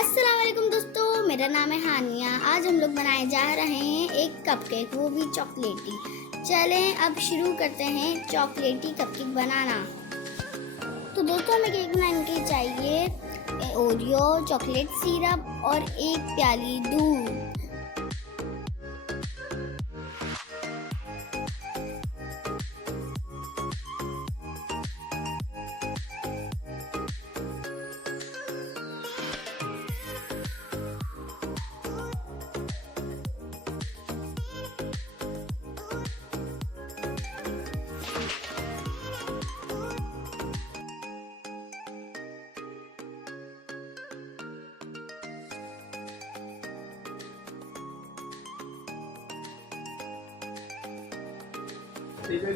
अस्सलाम वालेकुम दोस्तों, मेरा नाम है हानिया। आज हम लोग बनाए जा रहे हैं एक कपकेक, वो भी चॉकलेटी। चलें अब शुरू करते हैं चॉकलेटी कपकेक बनाना। तो दोस्तों हमें केक बनाने के लिए चाहिए ओरियो, चॉकलेट सिरप और एक प्याली दूध।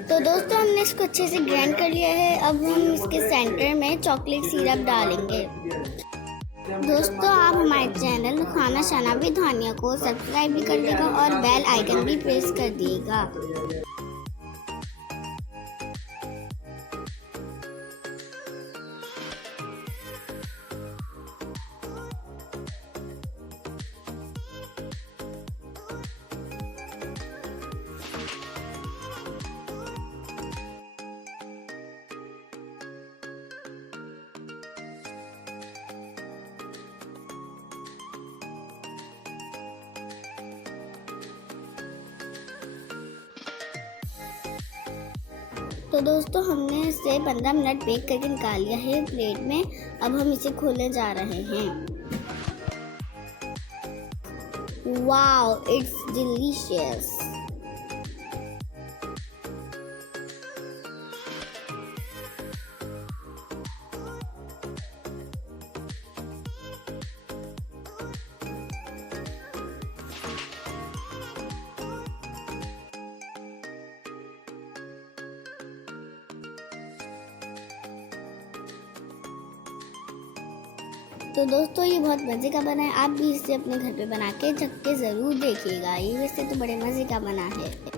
तो दोस्तों हमने इसको अच्छे से ग्राइंड कर लिया है। अब हम इसके सेंटर में चॉकलेट सिरप डालेंगे। दोस्तों आप हमारे चैनल 𝗖𝗙𝗵𝗏 को सब्सक्राइब भी कर देगा और बेल आइकन भी प्रेस कर दिएगा। तो दोस्तों हमने इसे 15 मिनट बेक करके निकाल लिया है प्लेट में। अब हम इसे खोलने जा रहे हैं। Wow, it's delicious. तो दोस्तों ये बहुत मज़े का बना है। आप भी इसे अपने घर पे बना के चख के ज़रूर देखिएगा। ये वैसे तो बड़े मज़े का बना है।